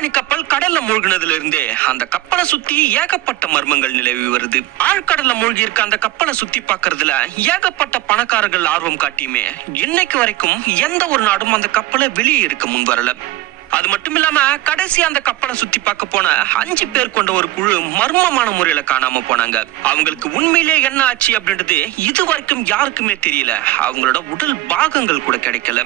Titanic கப்பல் கடல்ல மூழ்கினதுல இருந்தே அந்த கப்பலை சுத்தி ஏகப்பட்ட மர்மங்கள் நிலவி வருது. ஆழ்கடல்ல மூழ்கி இருக்க அந்த கப்பலை சுத்தி பாக்குறதுல ஏகப்பட்ட பணக்காரர்கள் ஆர்வம் காட்டியுமே இன்னைக்கு வரைக்கும் எந்த ஒரு நாடும் அந்த கப்பலை வெளியே இருக்க முன் வரல. அது மட்டும் இல்லாம கடைசி அந்த கப்பலை சுத்தி பார்க்க போன 5 பேர் கொண்ட ஒரு குழு மர்மமான முறையில காணாம போனாங்க. அவங்களுக்கு உண்மையிலே என்ன ஆச்சு அப்படின்றது இது வரைக்கும் யாருக்குமே தெரியல. அவங்களோட உடல் பாகங்கள் கூட கிடைக்கல.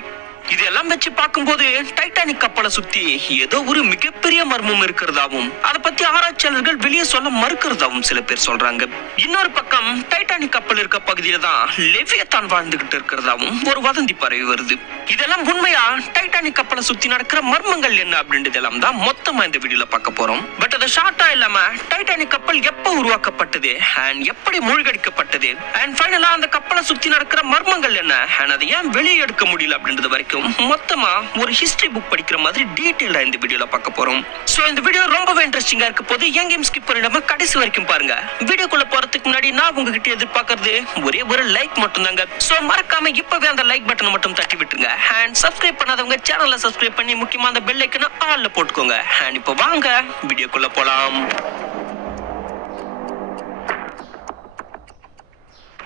இதெல்லாம் வச்சு பார்க்கும்போது டைட்டானிக் கப்பலை சுத்தி ஏதோ ஒரு மிகப்பெரிய மர்மம் இருக்கிறதாவும் அதை பத்தி ஆராய்ச்சியாளர்கள் வெளியே சொல்ல மறுக்கிறதாவும் சில பேர் சொல்றாங்க. இன்னொரு பக்கம் டைட்டானிக் கப்பல் இருக்க பகுதியில தான் லெவியத்தான் வாழ்ந்துகிட்டு இருக்கிறதாவும் ஒரு வதந்தி பரவி வருது. இதெல்லாம் உண்மையா? டைட்டானிக் கப்பலை சுத்தி நடக்கிற மர்மங்கள் என்ன அப்படின்றதெல்லாம் தான் மொத்தமா இந்த வீடியோல பார்க்க போறோம். பட் அது ஷார்ட்டா இல்லாம டைட்டானிக் கப்பல் எப்ப உருவாக்கப்பட்டது அண்ட் எப்படி மூழ்கடிக்கப்பட்டது அண்ட் ஃபைனலா அந்த கப்பலை சுத்தி நடக்கிற மர்மங்கள் என்ன அண்ட் அதை ஏன் வெளியே எடுக்க முடியல அப்படின்றது வரைக்கும் மொத்தமா ஒரு ஹிஸ்டரி புக் படிக்கிற மாதிரி டீடைலா இந்த வீடியோல பார்க்க போறோம். சோ இந்த வீடியோ ரொம்பவே இன்ட்ரெஸ்டிங்கா இருக்க போது எங்கேயும் ஸ்கிப் பண்ணிடாம கடைசி வரைக்கும் பாருங்க. வீடியோக்குள்ள போறதுக்கு முன்னாடி நான் உங்ககிட்ட எதிர்பார்க்கறது ஒரே ஒரு லைக் மட்டும் தாங்க. சோ மறக்காம இப்பவே அந்த லைக் பட்டனை மட்டும் தட்டி விட்டுருங்க. அண்ட் சப்ஸ்கிரைப் பண்ணாதவங்க சேனலை சப்ஸ்கிரைப் பண்ணி முக்கியமா அந்த பெல் ஐக்கனை ஆல்ல போட்டுக்கோங்க. அண்ட் இப்போ வாங்க வீடியோக்குள்ள போலாம்.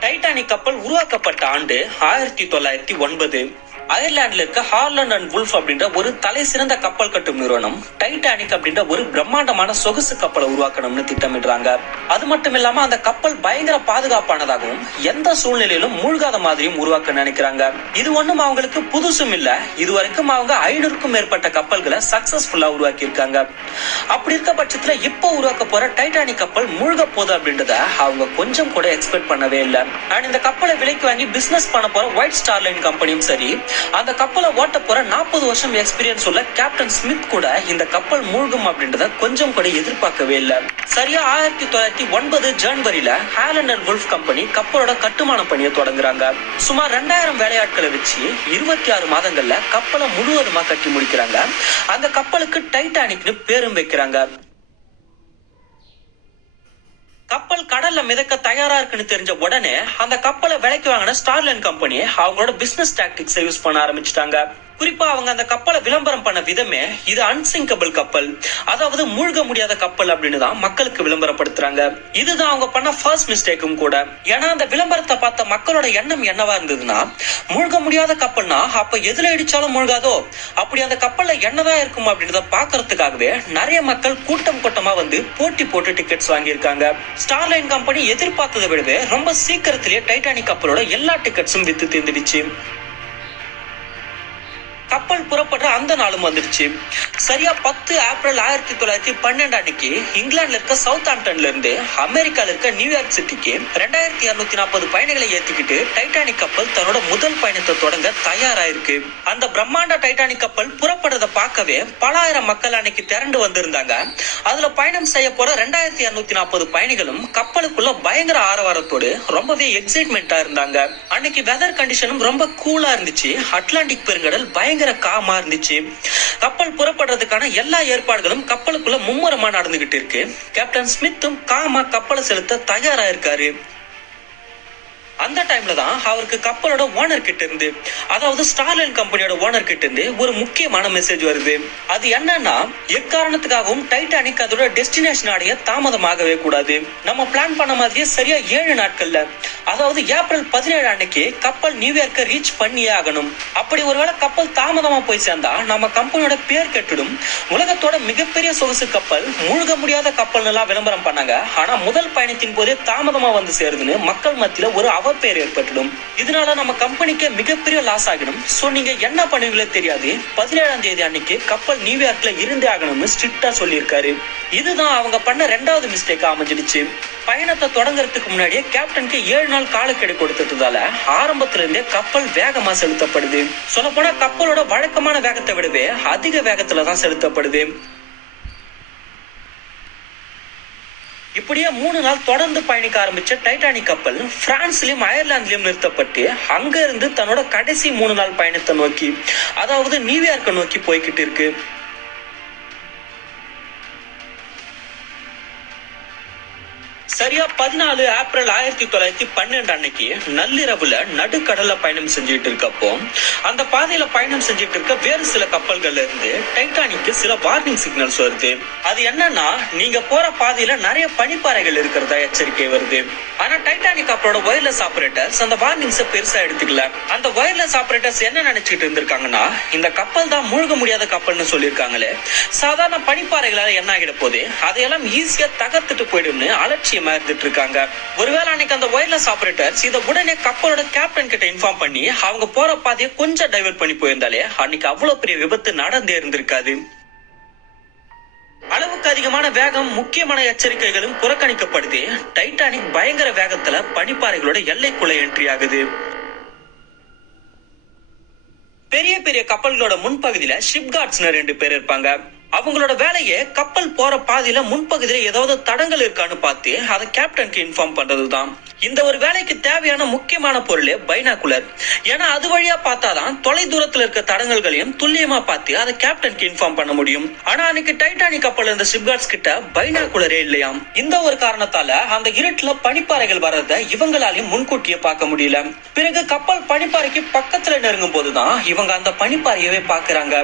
டைட்டானிக் கப்பல் உருவாக்கப்பட்ட ஆண்டு 1909. அயர்லாந்துல இருக்க ஹார்லண்ட் அண்ட் வுல்ஃப் அப்படின்ற ஒரு தலை சிறந்த கப்பல் கட்டும் நிறுவனம் டைட்டானிக் அப்படின்ற ஒரு பிரம்மாண்டமான சொகுசு கப்பலை உருவாக்கணும்னு திட்டமிடுறாங்க. அது மட்டும் இல்லாம அந்த கப்பல் பயங்கர பாதுகாப்பானதாகவும் எந்த சூழ்நிலையிலும் மூழ்காத மாதிரியும் உருவாக்க நினைக்கிறாங்க. இது ஒண்ணும் அவங்களுக்கு புதுசும் இல்ல. இது வரைக்கும் அவங்க 500க்கும் மேற்பட்ட கப்பல்களை சக்சஸ்ஃபுல்லா உருவாக்கி இருக்காங்க. அப்படி இருக்க பட்சத்துல இப்ப உருவாக்க போற டைட்டானிக் கப்பல் மூழ்க போகுது அப்படின்றத அவங்க கொஞ்சம் கூட எக்ஸ்பெக்ட் பண்ணவே இல்லை. அண்ட் இந்த கப்பலை விலைக்கு வாங்கி பிசினஸ் பண்ண போற ஒயிட் ஸ்டார் லைன் கம்பெனியும் சரி, அந்த கப்பலை ஓட்ட போற 40 வருஷம் எக்ஸ்பீரியன்ஸ் உள்ள கேப்டன் ஸ்மித் கூட இந்த கப்பல் மூழ்கும் அப்படின்றத கொஞ்சம் கூட எதிர்பார்க்கவே இல்லை. சரியா 1909 ஜனவரியில ஹாலண்ட் அண்ட் வுல்ஃப் கம்பெனி கப்பலோட கட்டுமான பணியை தொடங்குறாங்க. சுமார் 2000 வேலையாட்களை வச்சு 26 மாதங்கள்ல கப்பலை முழுவதுமா கட்டி முடிக்கிறாங்க. அந்த கப்பலுக்கு டைட்டானிக்னு பேரும் வைக்கிறாங்க. கப்பல் கடல்ல மிதக்க தயாரா இருக்குன்னு தெரிஞ்ச உடனே அந்த கப்பலை விலைக்கு வாங்கின ஸ்டார்லைன் கம்பெனி அவங்களோட பிசினஸ் டாக்டிக்ஸை யூஸ் பண்ண ஆரம்பிச்சிட்டாங்க. குறிப்பா அவங்க அந்த கப்பலை விளம்பரம் பண்ண விதமே இது அன்சிங்கபிள் கப்பல், அதாவது மூழ்க முடியாத கப்பல் அப்படின்னு தான் மக்களுக்கு விளம்பரப்படுத்துறாங்க. இதுதான் அவங்க பண்ண ஃபர்ஸ்ட் மிஸ்டேக்கும் கூட. ஏன்னா அந்த விளம்பரத்தை பார்த்த மக்களோட எண்ணம் என்னவா இருந்ததுன்னா, மூழ்க முடியாத கப்பல்னா அப்ப எதுல இடிச்சாலும் மூழ்காதோ, அப்படி அந்த கப்பல்ல என்னதான் இருக்கும் அப்படின்றத பாக்குறதுக்காகவே நிறைய மக்கள் கூட்டம் கூட்டமா வந்து போட்டி போட்டு டிக்கெட்ஸ் வாங்கியிருக்காங்க. ஸ்டார்லைன் கம்பெனி எதிர்பார்த்ததை விடவே ரொம்ப சீக்கிரத்திலேயே டைட்டானிக் கப்பலோட எல்லா டிக்கெட்ஸும் வித்து தீர்ந்துடுச்சு. கப்பல் புறப்படுற அந்த நாளும் வந்துருச்சு. சரியா 10 ஏப்ரல் 1912 அன்னைக்கு இங்கிலாந்துல இருக்க சவுத் ஆம்டன்ல இருந்து அமெரிக்கால இருக்க நியூயார்க் சிட்டிக்கு 2240 பயணிகளை ஏத்திக்கிட்டு டைட்டானிக் கப்பல் தன்னோட முதல் பயணத்தை தொடங்க தயாராயிருக்கு. அந்த பிரம்மாண்ட டைட்டானிக் கப்பல் புறப்படுறத பார்க்கவே பல ஆயிரம் மக்கள் அன்னைக்கு திரண்டு வந்திருந்தாங்க. அதுல பயணம் செய்ய போற 2240 பயணிகளும் கப்பலுக்குள்ள பயங்கர ஆரவாரத்தோடு ரொம்பவே எக்ஸைட்மெண்டா இருந்தாங்க. அன்னைக்கு வெதர் கண்டிஷனும் ரொம்ப கூலா இருந்துச்சு. அட்லாண்டிக் பெருங்கடல் பயங்கர காமா இருந்துச்சு. கப்பல் புறப்படுறதுக்கான எல்லா ஏற்பாடுகளும் கப்பலுக்குள்ள மும்முரமா நடந்துகிட்டு இருக்கு. கேப்டன் ஸ்மித்தும் காமா கப்பலை செலுத்த தயாரா இருக்காரு. அந்த டைம்ல தான் அவருக்கு கப்பலோட ஓனர் கிட்ட இருந்து, அதாவது ஸ்டார்லைன் கம்பெனியோட ஓனர் கிட்ட இருந்து ஒரு முக்கியமான மெசேஜ் வருது. அது என்னன்னா, எக்காரணத்துக்காகவும் டைட்டானிக் அதோட டெஸ்டினேஷன் அடைய தாமதமாகவே கூடாது. நம்ம பிளான் பண்ண மாதிரியே சரியா 7 நாட்கள்ல, அதாவது ஏப்ரல் 17 அன்னைக்கு கப்பல் நியூயார்க்கை ரீச் பண்ணியே ஆகணும். அப்படி ஒருவேளை கப்பல் தாமதமா போய் சேர்ந்தா நம்ம கம்பெனியோட பேர் கெட்டுடும். உலகத்தோட மிகப்பெரிய சொகுசு கப்பல் மூழ்க முடியாத கப்பல் எல்லாம் விளம்பரம் பண்ணாங்க. ஆனா முதல் பயணத்தின் போதே தாமதமா வந்து சேருதுன்னு மக்கள் மத்தியில ஒரு பேர் ஏற்பட்டுடும். இதனால நம்ம கம்பெனிக்கு மிகப்பெரிய லாஸ் ஆகிடும். சோ நீங்க என்ன பண்ணுவீங்களோ தெரியாது, 17ஆம் தேதி அன்னைக்கு கப்பல் நியூயார்க்ல இருந்தே ஆகணும்னு ஸ்ட்ரிக்ட்டா சொல்லியிருக்காரு. இதுதான் அவங்க பண்ண 2வது மிஸ்டேக்கா அமைஞ்சிடுச்சு. பயணத்தை தொடங்குறதுக்கு முன்னாடியே கேப்டனுக்கு 7 நாள் காலக்கெடு கொடுத்ததால ஆரம்பத்துல இருந்தே கப்பல் வேகமா செலுத்தப்படுது. சொல்ல போனா கப்பலோட வழக்கமான வேகத்தை விடவே அதிக வேகத்துல தான் செலுத்தப்படுது. இப்படியே 3 நாள் தொடர்ந்து பயணிக்க ஆரம்பிச்ச டைட்டானிக் கப்பல் பிரான்ஸ்லயும் அயர்லாந்துலயும் நிறுத்தப்பட்டு அங்க இருந்து தன்னோட கடைசி 3 நாள் பயணத்தை நோக்கி, அதாவது நியூயார்க்கை நோக்கி போய்கிட்டு இருக்கு. சரியா 14 ஏப்ரல் 1912 அன்னைக்கு நள்ளிரவுல நடுக்கடல்ல பயணம் செஞ்சுட்டு இருக்கப்போ அந்த பாதையில பயணம் செஞ்சுட்டு இருக்க வேறு சில கப்பல்கள்ல இருந்து டைட்டானிக்கு சில வார்னிங் சிக்னல்ஸ் வருது. அது என்னன்னா, நீங்க போற பாதையில நிறைய பனிப்பாறைகள் இருக்கிறதா எச்சரிக்கை வருது. ஆனா டைட்டானிக் கப்பலோட வயர்லெஸ் ஆபரேட்டர்ஸ் அந்த வார்னிங்ஸை பெருசா எடுத்துக்கல. அந்த வயர்லெஸ் ஆபரேட்டர்ஸ் என்ன நினைச்சிட்டு இருந்திருக்காங்கன்னா, இந்த கப்பல் தான் மூழ்க முடியாத கப்பல்னு சொல்லியிருக்காங்களே, சாதாரண பனிப்பாறைகளால என்ன ஆகிட போது, அதையெல்லாம் ஈஸியா தகர்த்துட்டு போயிடும்னு அலட்சியமா இருந்துட்டு இருக்காங்க. ஒருவேளை அன்னைக்கு அந்த வயர்லெஸ் ஆபரேட்டர்ஸ் இதை உடனே கப்பலோட கேப்டன் கிட்ட இன்ஃபார்ம் பண்ணி அவங்க போற பாதையை கொஞ்சம் டைவர்ட் பண்ணி போயிருந்தாலே அன்னைக்கு அவ்வளவு பெரிய விபத்து நடந்தே இருந்திருக்காது. அளவுக்கு அதிகமான வேகம், முக்கியமான எச்சரிக்கைகளும் புறக்கணிக்கப்படுது. டைட்டானிக் பயங்கர வேகத்துல பனிப்பாறைகளோட எல்லைக்குள்ள என்ட்ரி ஆகுது. பெரிய பெரிய கப்பல்களோட முன்பகுதியில ஷிப் கார்ட்ஸ்னு 2 பேர் இருப்பாங்க. அவங்களோட வேலையே கப்பல் போற பாதையில முன்பகுதியில ஏதாவது தடங்கள் இருக்கான்னு பார்த்து அதை கேப்டனுக்கு இன்ஃபார்ம் பண்றதுதான். இந்த ஒரு வேலைக்கு தேவையான முக்கியமான பொருளே பைனாகுலர். ஏன்னா அது வழியா பார்த்தாதான் தொலை தூரத்துல இருக்க தடங்கல்களையும் துல்லியமா பார்த்து அதை கேப்டனுக்கு இன்ஃபார்ம் பண்ண முடியும். ஆனா அன்னைக்கு டைட்டானிக் கப்பல் இருந்த ஷிப்கார்ட்ஸ் கிட்ட பைனாகுலரே இல்லையாம். இந்த ஒரு காரணத்தால அந்த இருட்டுல பனிப்பாறைகள் வர்றத இவங்களாலையும் முன்கூட்டியே பார்க்க முடியல. பிறகு கப்பல் பனிப்பாறைக்கு பக்கத்துல நெருங்கும் போதுதான் இவங்க அந்த பனிப்பாறையவே பாக்குறாங்க.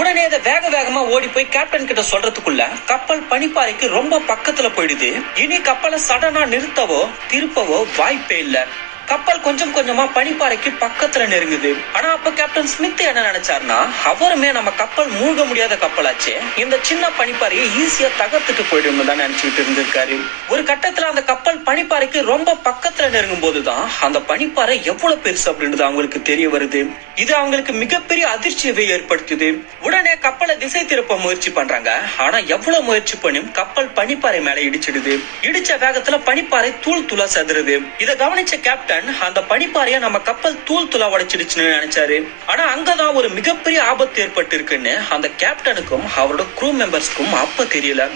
உடனே அதை வேக வேகமா ஓடி போய் கேப்டன் கிட்ட சொல்றதுக்குள்ள கப்பல் பனிப்பாறைக்கு ரொம்ப பக்கத்துல போயிடுது. இனி கப்பலை சடனா நிறுத்தவோ திருப்பவோ வாய்ப்பே இல்ல. கப்பல் கொஞ்சம் கொஞ்சமா பனிப்பாறைக்கு பக்கத்துல நெருங்குது. ஆனா அப்ப கேப்டன் ஸ்மித் என்ன நினைச்சாருன்னா, அவருமே நம்ம கப்பல் மூழ்க முடியாத கப்பலாச்சே, இந்த சின்ன பனிப்பாறையை ஈஸியா தகர்த்துட்டு போயிடும் தான் நினைச்சுட்டு இருந்திருக்காரு. ஒரு கட்டத்துல அந்த கப்பல் பனிப்பாறைக்கு ரொம்ப பக்கத்துல நெருங்கும் போதுதான் அந்த பனிப்பாறை எவ்வளவு பெருசு அப்படின்றது அவங்களுக்கு தெரிய வருது. இது அவங்களுக்கு மிகப்பெரிய அதிர்ச்சியவே ஏற்படுத்துது. உடனே கப்பலை திசை திருப்ப முயற்சி பண்றாங்க. ஆனா எவ்வளவு முயற்சி பண்ணியும் கப்பல் பனிப்பாறை மேல இடிச்சிடுது. இடிச்ச வேகத்துல பனிப்பாறை தூள் தூளா செதறுது. இதை கவனிச்ச கேப்டன் அந்த பனிப்பாறைய நம்ம கப்பல் தூள் தூளா உடைச்சிடுச்சுன்னு நினைச்சாரு. ஆனா அங்கதான் ஒரு மிகப்பெரிய ஆபத்து ஏற்பட்டு இருக்குன்னு அந்த கேப்டனுக்கும் அவரோட க்ரூ மெம்பர்ஸ்க்கும் அப்ப தெரியல.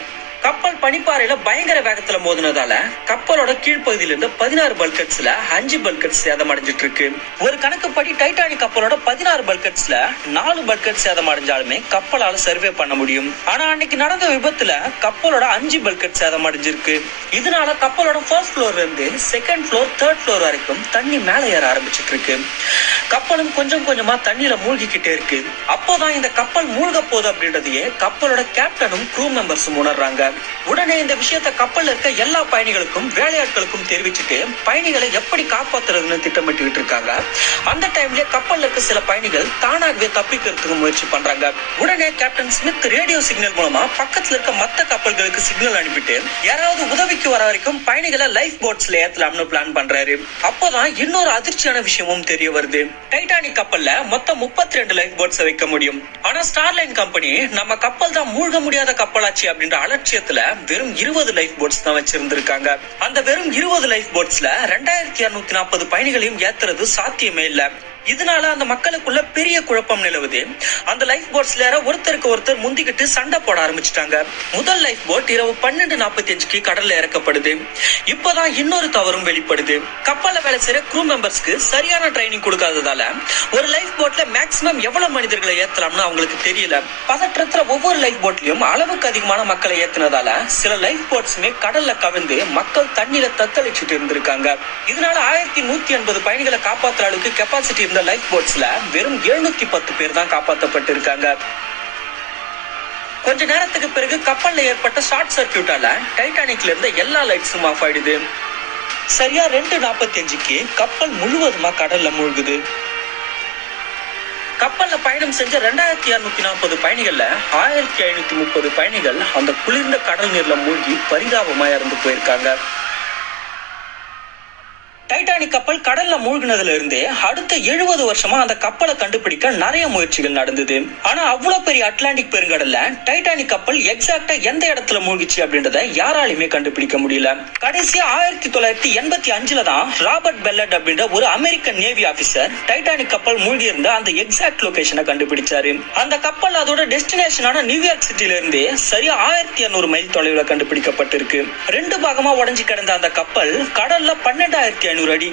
கப்பல் பனிப்பாறையில பயங்கர வேகத்துல மோதினதால கப்பலோட கீழ்ப்பகுதியில இருந்து 16 பல்கட்ஸ்ல 5 பல்கட்ஸ் சேதம் அடைஞ்சிட்டு இருக்கு. ஒரு கணக்குப்படி டைட்டானிக் கப்பலோட 16 பல்கட்ஸ்ல 4 பல்கட் சேதம் அடைஞ்சாலுமே கப்பலால சர்வே பண்ண முடியும். ஆனா அன்னைக்கு நடந்த விபத்துல கப்பலோட 5 பல்கட் சேதம் அடைஞ்சிருக்கு. இதனால கப்பலோட ஃபர்ஸ்ட் ஃப்ளோர்ல இருந்து செகண்ட் ஃப்ளோர், தேர்ட் ஃப்ளோர் வரைக்கும் தண்ணி மேல ஏற ஆரம்பிச்சிட்டு இருக்கு. கப்பலும் கொஞ்சம் கொஞ்சமா தண்ணியில மூழ்கிக்கிட்டே இருக்கு. அப்போதான் இந்த கப்பல் மூழ்க போகுது அப்படின்றதையே கப்பலோட கேப்டனும் க்ரூ மெம்பர்ஸும் உணர்றாங்க. உடனே இந்த விஷயத்த கப்பல்ல இருக்க எல்லா பயணிகளுக்கும் வேலையாட்களுக்கும் தெரிவிச்சுட்டு பயணிகளை எப்படி காப்பாத்துறதுன்னு திட்டமிட்டு இருக்காங்க. அந்த டைம்ல கப்பல்ல இருக்க சில பயணிகள் தானாகவே தப்பிக்கிறதுக்கு முயற்சி பண்றாங்க. உடனே கேப்டன் ஸ்மித் ரேடியோ சிக்னல் மூலமா பக்கத்துல இருக்க மத்த கப்பல்களுக்கு சிக்னல் அனுப்பிட்டு யாராவது உதவிக்கு வர வரைக்கும் பயணிகளை லைஃப் போட்ஸ்ல ஏத்தலாம்னு பிளான் பண்றாரு. அப்போதான் இன்னொரு அதிர்ச்சியான விஷயமும் தெரிய வருது. டைட்டானிக் கப்பல்ல மொத்தம் 32 லைஃப் போட்ஸ் வைக்க முடியும். ஆனா ஸ்டார்லைன் கம்பெனி நம்ம கப்பல் தான் மூழ்க முடியாத கப்பலாச்சு அப்படின்ற அலட்சியத்துல வெறும் 20 லைஃப் போட்ஸ் தான் வச்சிருந்திருக்காங்க. அந்த வெறும் 20 லைஃப் போட்ஸ்ல 2240 பயணிகளையும் ஏத்துறது சாத்தியமே இல்ல. இதனால அந்த மக்களுக்குள்ள பெரிய குழப்பம் நிலவுது. அந்த லைஃப் போட்ஸ்ல ஒருத்தருக்கு ஒருத்தர் முந்திக்கிட்டு சண்டை போட ஆரம்பிச்சிட்டாங்க. முதல் லைஃப் போட் இரவு 12:45 கடல்ல இறக்கப்படுது. இப்பதான் இன்னொரு தவறும் வெளிப்படுது. கப்பல்ல வேலை செய்யற க்ரூ மெம்பர்ஸ்க்கு சரியான ட்ரைனிங் கொடுக்காததால ஒரு லைஃப் போட்ல மேக்ஸிமம் எவ்வளவு மனிதர்களை ஏத்தலாம்னு அவங்களுக்கு தெரியல. பதற்றத்துல ஒவ்வொரு லைஃப் போட்லயும் அளவுக்கு அதிகமான மக்களை ஏத்தினதால சில லைஃப் போட்ஸுமே கடல்ல கவிழ்ந்து மக்கள் தண்ணியில தத்தளிச்சுட்டு இருந்திருக்காங்க. இதனால 1180 பயணிகளை காப்பாற்றுற அளவுக்கு கெப்பாசிட்டி இருந்த லைஃப் போட்ஸ்ல வெறும் 710 பேர் தான் காப்பாற்றப்பட்டிருக்காங்க. கொஞ்ச நேரத்துக்கு பிறகு கப்பல்ல ஏற்பட்ட ஷார்ட் சர்க்கியூட்டால டைட்டானிக்ல இருந்த எல்லா லைட்ஸும் ஆஃப் ஆயிடுது. சரியா 2:45 கப்பல் முழுவதுமா கடல்ல மூழ்குது. கப்பல்ல பயணம் செஞ்ச 2240 பயணிகள்ல 1530 பயணிகள் அந்த குளிர்ந்த கடல் நீர்ல மூழ்கி பரிதாபமா இறந்து போயிருக்காங்க. டைட்டானிக் கப்பல் கடல்ல மூழ்கினதுல இருந்து அடுத்த 70 வருஷமா அந்த கப்பலை கண்டுபிடிக்க நிறைய முயற்சிகள் நடந்தது. ஆனா அவ்வளவு பெரிய அட்லாண்டிக் பெருங்கடல்ல டைட்டானிக் கப்பல் எக்ஸாக்டா எந்த இடத்துல மூழ்கிச்சு அப்படின்றத யாராலுமே கண்டுபிடிக்க முடியல. கடைசியா 1985 தான் ராபர்ட் பெல்லட் அப்படின்ற ஒரு அமெரிக்கன் நேவி ஆபீசர் டைட்டானிக் கப்பல் மூழ்கி இருந்த அந்த எக்ஸாக்ட் லொகேஷனை கண்டுபிடிச்சாரு. அந்த கப்பல் அதோட டெஸ்டினேஷனான நியூயார்க் சிட்டில இருந்து சரியா 1200 மைல் தொலைவுல கண்டுபிடிக்கப்பட்டிருக்கு. 2 பாகமா உடைஞ்சு கிடந்த அந்த கப்பல் கடல்ல 12,500 1500 அடி,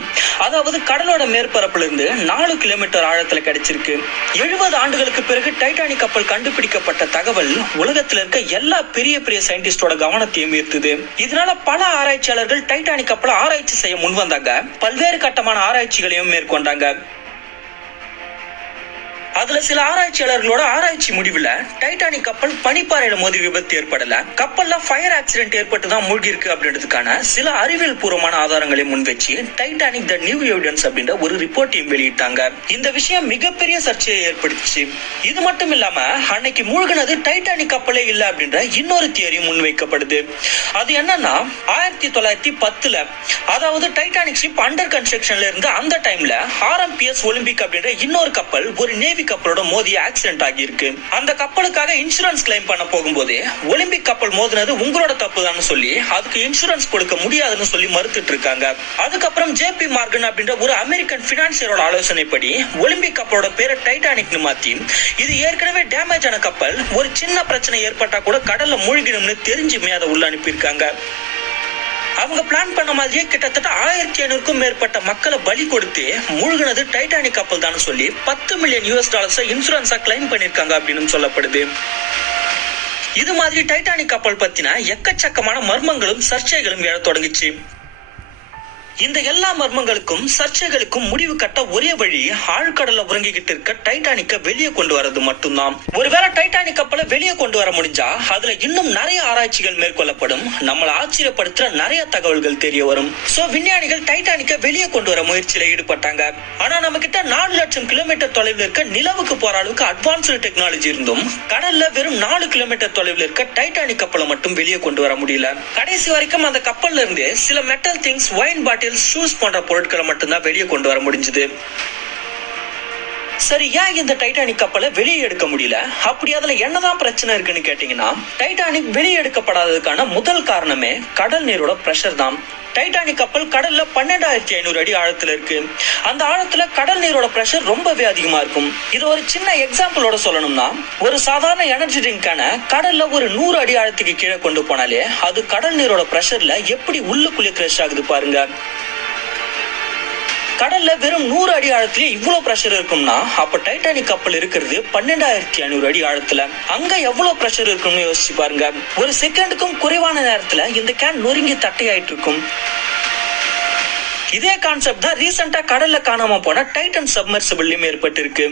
அதாவது கடலோட மேற்பரப்புல இருந்து 4 கிலோமீட்டர் ஆழத்துல கிடைச்சிருக்கு. 70 ஆண்டுகளுக்கு பிறகு டைட்டானிக் கப்பல் கண்டுபிடிக்கப்பட்ட தகவல் உலகத்துல இருக்க எல்லா பெரிய பெரிய சயின்டிஸ்டோட கவனத்தையும் ஈர்த்தது. இதனால பல ஆராய்ச்சியாளர்கள் டைட்டானிக் கப்பலை ஆராய்ச்சி செய்ய முன் வந்தாங்க. பல்வேறு கட்டமான ஆராய்ச்சிகளையும் மேற்கொண்டாங்க. அதுல சில ஆராய்ச்சியாளர்களோட ஆராய்ச்சி முடிவுல டைட்டானிக் கப்பல் பனிப்பாறையில மோதி விபத்து ஏற்படல, கப்பல்ல ஃபயர் ஆக்சிடென்ட் ஏற்பட்டு தான் மூழ்கி இருக்கு அப்படின்றதுக்கான சில அறிவியல் பூர்வமான ஆதாரங்களை முன் வச்சு டைட்டானிக் த நியூ எவிடன்ஸ் அப்படின்ற ஒரு ரிப்போர்ட்டையும் வெளியிட்டாங்க. இந்த விஷயம் மிகப்பெரிய சர்ச்சையை ஏற்படுத்திச்சு. இது மட்டும் இல்லாம அன்னைக்கு மூழ்கினது டைட்டானிக் கப்பலே இல்ல அப்படின்ற இன்னொரு தியரியும் முன்வைக்கப்படுது. அது என்னன்னா 1910ல, அதாவது டைட்டானிக் ஷிப் அண்டர் கன்ஸ்ட்ரக்ஷன்ல இருந்து அந்த டைம்ல RMPS ஒலிம்பிக் அப்படின்ற இன்னொரு கப்பல் ஒரு நேவி கப்பலோட மோதி ஆக்சிடென்ட் ஆகியிருக்கு. அந்த கப்பலுக்காக இன்சூரன்ஸ் கிளைம் பண்ண போகும்போது ஒலிம்பிக் கப்பல் மோதினது உங்களோட தப்பு தான் சொல்லி அதுக்கு இன்சூரன்ஸ் கொடுக்க முடியாதுன்னு சொல்லி மறுத்துட்டு இருக்காங்க. அதுக்கப்புறம் JP மார்கன் அப்படின்ற ஒரு அமெரிக்கன் பினான்சியரோட ஆலோசனைப்படி ஒலிம்பிக் கப்பலோட பேரை டைட்டானிக்னு மாத்தி, இது ஏற்கனவே டேமேஜ் ஆன கப்பல், ஒரு சின்ன பிரச்சனை ஏற்பட்டா கூட கடல்ல மூழ்கிடும்னு தெரிஞ்சுமே அதை உள்ள அனுப்பியிருக்காங்க. அவங்க பிளான் பண்ண மாதிரியே கிட்டத்தட்ட 1500க்கும் மேற்பட்ட மக்களை பலி கொடுத்து மூழ்கினது டைட்டானிக் கப்பல் தான் சொல்லி $10 மில்லியன் இன்சூரன்ஸா கிளைம் பண்ணிருக்காங்க அப்படின்னு சொல்லப்படுது. இது மாதிரி டைட்டானிக் கப்பல் பத்தின எக்கச்சக்கமான மர்மங்களும் சர்ச்சைகளும் எழத் தொடங்கிச்சு. இந்த எல்லா மர்மங்களுக்கும் சர்ச்சைகளுக்கும் முடிவு கட்ட ஒரே வழி ஆழ்கடல்ல உறங்கிக்கிட்டு இருக்க டைட்டானிக்க வெளியே கொண்டு வரது மட்டும்தான். ஒருவேளை டைட்டானிக் கப்பலை வெளியே கொண்டு வர முடிஞ்சா அதுல இன்னும் நிறைய ஆராய்ச்சிகள் மேற்கொள்ளப்படும், நம்மளை ஆச்சரியப்படுத்துற நிறைய தகவல்கள் தெரிய வரும். சோ விஞ்ஞானிகள் டைட்டானிக்க வெளியே கொண்டு வர முயற்சியில ஈடுபட்டாங்க. ஆனா நம்ம கிட்ட 4 லட்சம் கிலோமீட்டர் தொலைவில் இருக்க நிலவுக்கு போற அளவுக்கு அட்வான்ஸ்டு டெக்னாலஜி இருந்தும் கடல்ல வெறும் 4 கிலோமீட்டர் தொலைவில் இருக்க டைட்டானிக் கப்பலை மட்டும் வெளியே கொண்டு வர முடியல. கடைசி வரைக்கும் அந்த கப்பல்ல இருந்து சில மெட்டல் திங்ஸ், ஒயின் பாட்டில், ஷூஸ் போன்ற பொருட்களை மட்டும்தான் வெளியே கொண்டு வர முடிஞ்சது. சரி, ஏன் இந்த டைட்டானிக் கப்பலை வெளியே எடுக்க முடியல? அப்படி அதுல என்னதான் பிரச்சனை இருக்குன்னு கேட்டீங்கன்னா, டைட்டானிக் வெளியே எடுக்கப்படாததுக்கான முதல் காரணமே கடல் நீரோட பிரஷர் தான். டைட்டானிக் கப்பல் கடல்ல 12500 அடி ஆழத்துல இருக்கு. அந்த ஆழத்துல கடல் நீரோட பிரஷர் ரொம்பவே அதிகமா இருக்கும். இது ஒரு சின்ன எக்ஸாம்பிளோட சொல்லணும்னா, ஒரு சாதாரண எனர்ஜி ட்ரிங்கான கடல்ல ஒரு 100 அடி ஆழத்துக்கு கீழே கொண்டு போனாலே அது கடல் நீரோட பிரஷர்ல எப்படி உள்ளுக்குள்ளே கிரஷ் ஆகுது பாருங்க. கடல்ல வெறும் 100 அடி ஆழத்திலே இவ்வளவு பிரஷர் இருக்கும்னா அப்ப டைட்டானிக் கப்பல் இருக்கிறது 12500 அடி ஆழத்துல. அங்க எவ்வளவு பிரஷர் இருக்கும்னு யோசிச்சு பாருங்க. ஒரு செகண்டுக்கும் குறைவான நேரத்துல இந்த கேன் நொறுங்கி தட்டையாயிட்டு இருக்கும். இதே கான்செப்ட் தான் ரீசெண்டா கடல்ல காணாம போன டைட்டன் சப்மர்சிபிள்லயும் ஏற்பட்டு இருக்கு.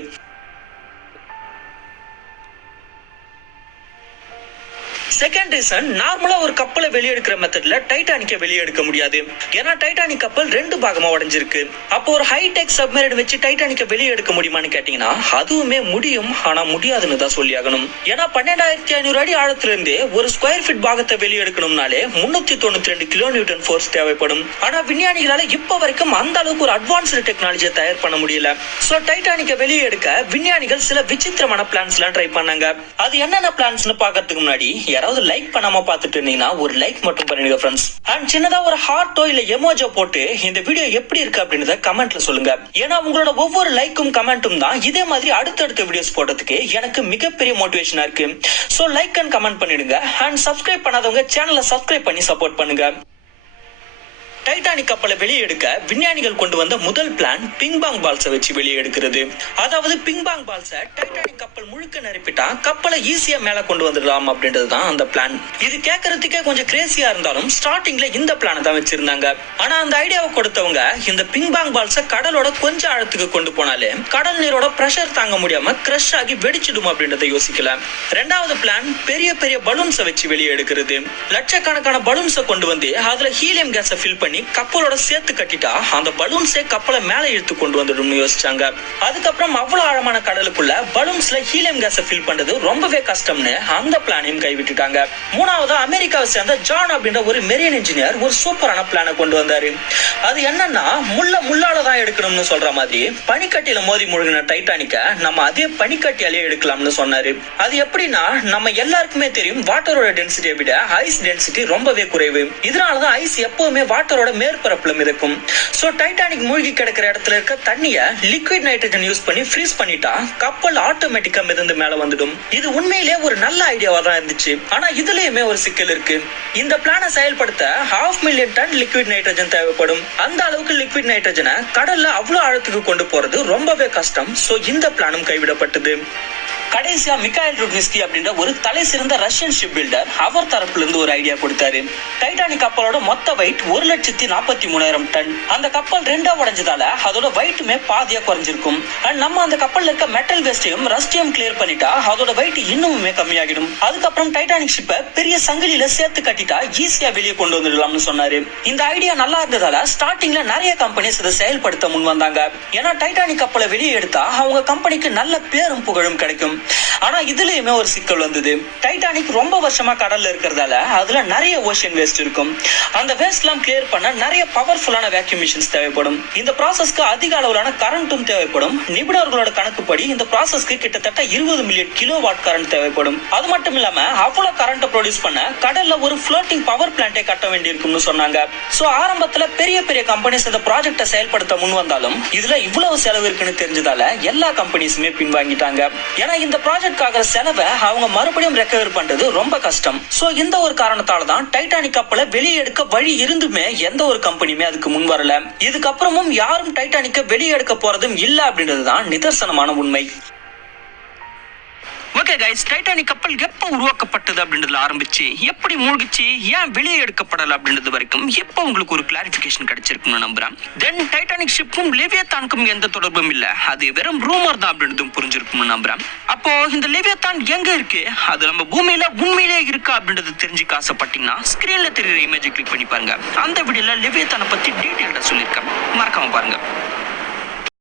செகண்ட் ரீசன், நார்மலா ஒரு கப்பலை வெளியெடுக்கிற மெத்தட்ல டைட்டானிக்கை வெளியெடுக்க முடியாது. ஏன்னா டைட்டானிக் கப்பல் 2 பாகமா உடைஞ்சிருக்கு. அப்போ ஒரு ஹைடெக் சப்மரைன் வச்சு டைட்டானிக்கை வெளியெடுக்க முடியுமான்னு கேட்டீங்கன்னா அதுவுமே முடியும், ஆனா முடியாதுன்னு தான் சொல்லி ஆகணும். ஏன்னா 12500 அடி ஆழத்துல இருந்து ஒரு ஸ்கொயர் ஃபீட் பாகத்தை வெளியெடுக்கணும்னாலே 392 கிலோ நியூட்டன் ஃபோர்ஸ் தேவைப்படும். ஆனா விஞ்ஞானிகளால இப்ப வரைக்கும் அந்த அளவுக்கு ஒரு அட்வான்ஸ்டு டெக்னாலஜியை தயார் பண்ண முடியல. சோ டைட்டானிக்கை வெளியே எடுக்க விஞ்ஞானிகள் சில விசித்திரமான பிளான்ஸ் எல்லாம் ட்ரை பண்ணாங்க. அது என்னென்ன பிளான்ஸ்னு பாக்கிறதுக்கு முன்னாடி யாராவது லைக் பண்ணாம பாத்துட்டு இருந்தீங்கன்னா ஒரு லைக் மட்டும் பண்ணிடுங்க ஃப்ரெண்ட்ஸ். அண்ட் சின்னதா ஒரு ஹார்ட்டோ இல்ல எமோஜோ போட்டு இந்த வீடியோ எப்படி இருக்கு அப்படின்றத கமெண்ட்ல சொல்லுங்க. ஏன்னா உங்களோட ஒவ்வொரு லைக்கும் கமெண்ட்டும் தான் இதே மாதிரி அடுத்தடுத்த வீடியோஸ் போடுறதுக்கு எனக்கு மிகப்பெரிய மோட்டிவேஷனா இருக்கு. சோ லைக் அண்ட் கமெண்ட் பண்ணிடுங்க. அண்ட் சப்ஸ்கிரைப் பண்ணாதவங்க சேனலை சப்ஸ்கிரைப் பண்ணி சப்போர்ட் பண்ணுங்க. டைட்டானிக் கப்பலை வெளியே எடுக்க விஞ்ஞானிகள் கொண்டு வந்த முதல் பிளான் பிங்பாங் பால்ஸை வச்சு வெளியே எடுக்கிறது. அதாவது பிங்பாங் பால்ஸை டைட்டானிக் கப்பல் முழுக்க நிரப்பிட்டா கப்பலை ஈஸியா மேல கொண்டு வந்துடலாம் அப்படின்றது தான் அந்த பிளான். இது கேட்கறதுக்கே கொஞ்சம் கிரேசியா இருந்தாலும் ஸ்டார்டிங்ல இந்த பிளானை தான் வச்சிருந்தாங்க. ஆனா அந்த ஐடியாவை கொடுத்தவங்க இந்த பிங்பாங் பால்ஸை கடலோட கொஞ்சம் ஆழத்துக்கு கொண்டு போனாலே கடல் நீரோட பிரஷர் தாங்க முடியாம கிரஷ் ஆகி வெடிச்சிடும் அப்படின்றத யோசிக்கல. ரெண்டாவது பிளான் பெரிய பெரிய பலூன்ஸை வச்சு வெளியே எடுக்கிறது. லட்சக்கணக்கான பலூன்ஸை கொண்டு வந்து அதுல ஹீலியம் கேஸை ஃபில் பண்ணி கப்பலோட சேர்த்து கட்டிட்டா அந்த பலூன்ஸே கப்பலை மேல இழுத்து கொண்டு வந்துடும் யோசிச்சாங்க. அதுக்கப்புறம் அவ்வளவு ஆழமான கடலுக்குள்ள பலூன்ஸ்ல ஹீலியம் கேஸை ஃபில் பண்றது ரொம்பவே கஷ்டம்னு அந்த பிளானையும் கைவிட்டுட்டாங்க. மூணாவது அமெரிக்காவை சேர்ந்த ஜான் அப்படின்ற ஒரு மெரின் இன்ஜினியர் ஒரு சூப்பரான பிளானை கொண்டு வந்தாரு. அது என்னன்னா முள்ளாலதான் எடுக்கணும்னு சொல்ற மாதிரி பனிக்கட்டியில மோதி மூழ்கின டைட்டானிக்க நம்ம அதே பனிக்கட்டியாலே எடுக்கலாம்னு சொன்னாரு. அது எப்படின்னா நம்ம எல்லாருக்குமே தெரியும் வாட்டரோட டென்சிட்டியை விட ஐஸ் டென்சிட்டி ரொம்பவே குறைவு. இதனாலதான் ஐஸ் எப்பவுமே வாட்டரோட கடலோட மேற்பரப்புல மிதக்கும். சோ டைட்டானிக் மூழ்கி கிடக்கிற இடத்துல இருக்க தண்ணிய லிக்விட் நைட்ரஜன் யூஸ் பண்ணி ஃப்ரீஸ் பண்ணிட்டா கப்பல் ஆட்டோமேட்டிக்கா மிதந்து மேல வந்துடும். இது உண்மையிலே ஒரு நல்ல ஐடியாவா தான் இருந்துச்சு. ஆனா இதுலயுமே ஒரு சிக்கல் இருக்கு. இந்த பிளான செயல்படுத்த 500,000 டன் லிக்விட் நைட்ரஜன் தேவைப்படும். அந்த அளவுக்கு லிக்விட் நைட்ரஜனை கடல்ல அவ்வளவு ஆழத்துக்கு கொண்டு போறது ரொம்பவே கஷ்டம். சோ இந்த பிளானும் கைவிடப்பட்டது. கடைசியா மிகாயில் ருட்னிஸ்கி அப்படின்ற ஒரு தலை சிறந்த ரஷ்யன் ஷிப் பில்டர் அவர் தரப்புல இருந்து ஒரு ஐடியா கொடுத்தாரு. டைட்டானிக் கப்பலோட மொத்த வெயிட் 1,43,000 டன். அந்த கப்பல் ரெண்டா உடைஞ்சதால அதோட வெயிட்டுமே பாதியா குறைஞ்சிருக்கும். நம்ம அந்த கப்பல்ல இருக்க மெட்டல் வேஸ்டையும் ரஸ்டையும் கிளியர் பண்ணிட்டா அதோட வெயிட் இன்னுமே கம்மியாகிடும். அதுக்கப்புறம் டைட்டானிக் ஷிப்பை பெரிய சங்கிலியில சேர்த்து கட்டிட்டா ஈஸியா வெளியே கொண்டு வந்துடலாம்னு சொன்னாரு. இந்த ஐடியா நல்லா இருந்ததால ஸ்டார்டிங்ல நிறைய கம்பெனிஸ் இதை செயல்படுத்த முன் வந்தாங்க. ஏன்னா டைட்டானிக் கப்பலை வெளியே எடுத்தா அவங்க கம்பெனிக்கு நல்ல பேரும் புகழும் கிடைக்கும். ஆனா இதுலயுமே ஒரு சிக்கல் வந்தது. டைட்டானிக் ரொம்ப வருஷமா கடல்ல இருக்கிறதால அதுல நிறைய ஓஷன் வேஸ்ட் இருக்கும். அந்த வேஸ்ட் எல்லாம் கிளியர் பண்ண நிறைய பவர்ஃபுல்லான வேக்யூம் மிஷின்ஸ் தேவைப்படும். இந்த ப்ராசஸ்க்கு அதிக அளவிலான கரண்ட்டும் தேவைப்படும். நிபுணர்களோட கணக்குப்படி இந்த ப்ராசஸ்க்கு கிட்டத்தட்ட 20 மில்லியன் கிலோவாட் கரண்ட் தேவைப்படும். அது மட்டும் இல்லாம அவ்வளவு கரண்ட் ப்ரொடியூஸ் பண்ண கடல்ல ஒரு ஃப்ளோட்டிங் பவர் பிளான்ட்டை கட்ட வேண்டியிருக்கும்னு சொன்னாங்க. சோ ஆரம்பத்துல பெரிய பெரிய கம்பெனிஸ் இந்த ப்ராஜெக்டை செயல்படுத்த முன் வந்தாலும் இதுல இவ்வளவு செலவு இருக்குன்னு தெரிஞ்சதால எல்லா கம்பெனிஸுமே பின்வாங்கிட்டாங்க. ஏன்னா இந்த ப்ராஜெக்ட்காக செலவை அவங்க மறுபடியும் ரெக்கவர் பண்றது ரொம்ப கஷ்டம். சோ இந்த ஒரு காரணத்தால தான் டைட்டானிக் கப்பலை வெளியே எடுக்க வழி இருந்துமே எந்த ஒரு கம்பெனியுமே அதுக்கு முன் வரல. இதுக்கப்புறமும் யாரும் டைட்டானிக்கை வெளியே எடுக்க போறதும் இல்ல அப்படின்றதுதான் நிதர்சனமான உண்மை. ஓகே கைஸ், டைட்டானிக் கப்பல் எப்போ உருவாக்கப்பட்டது அப்படின்றதுல ஆரம்பிச்சு எப்படி மூழ்கிச்சு, ஏன் வெளியே எடுக்கப்படல அப்படின்றது வரைக்கும் எப்போ உங்களுக்கு ஒரு கிளாரிபிகேஷன் கிடைச்சிருக்குன்னு நம்புறேன். தென் டைட்டானிக் ஷிப்பும் லிவியத்தானுக்கும் எந்த தொடர்பும் இல்ல, அது வெறும் ரூமர் தான் அப்படின்றதும் புரிஞ்சிருக்கும்னு நம்புறேன். அப்போ இந்த லிவியத்தான் எங்க இருக்கு, அது நம்ம பூமியில உண்மையிலே இருக்கா அப்படின்றது தெரிஞ்சுக்க ஆசைப்பட்டீங்கன்னா ஸ்கிரீன்ல தெரியுற இமேஜை கிளிக் பண்ணி பாருங்க. அந்த வீடியோல லிவியத்தானை பத்தி டீடைல்டா சொல்லியிருக்கேன், மறக்காம பாருங்க.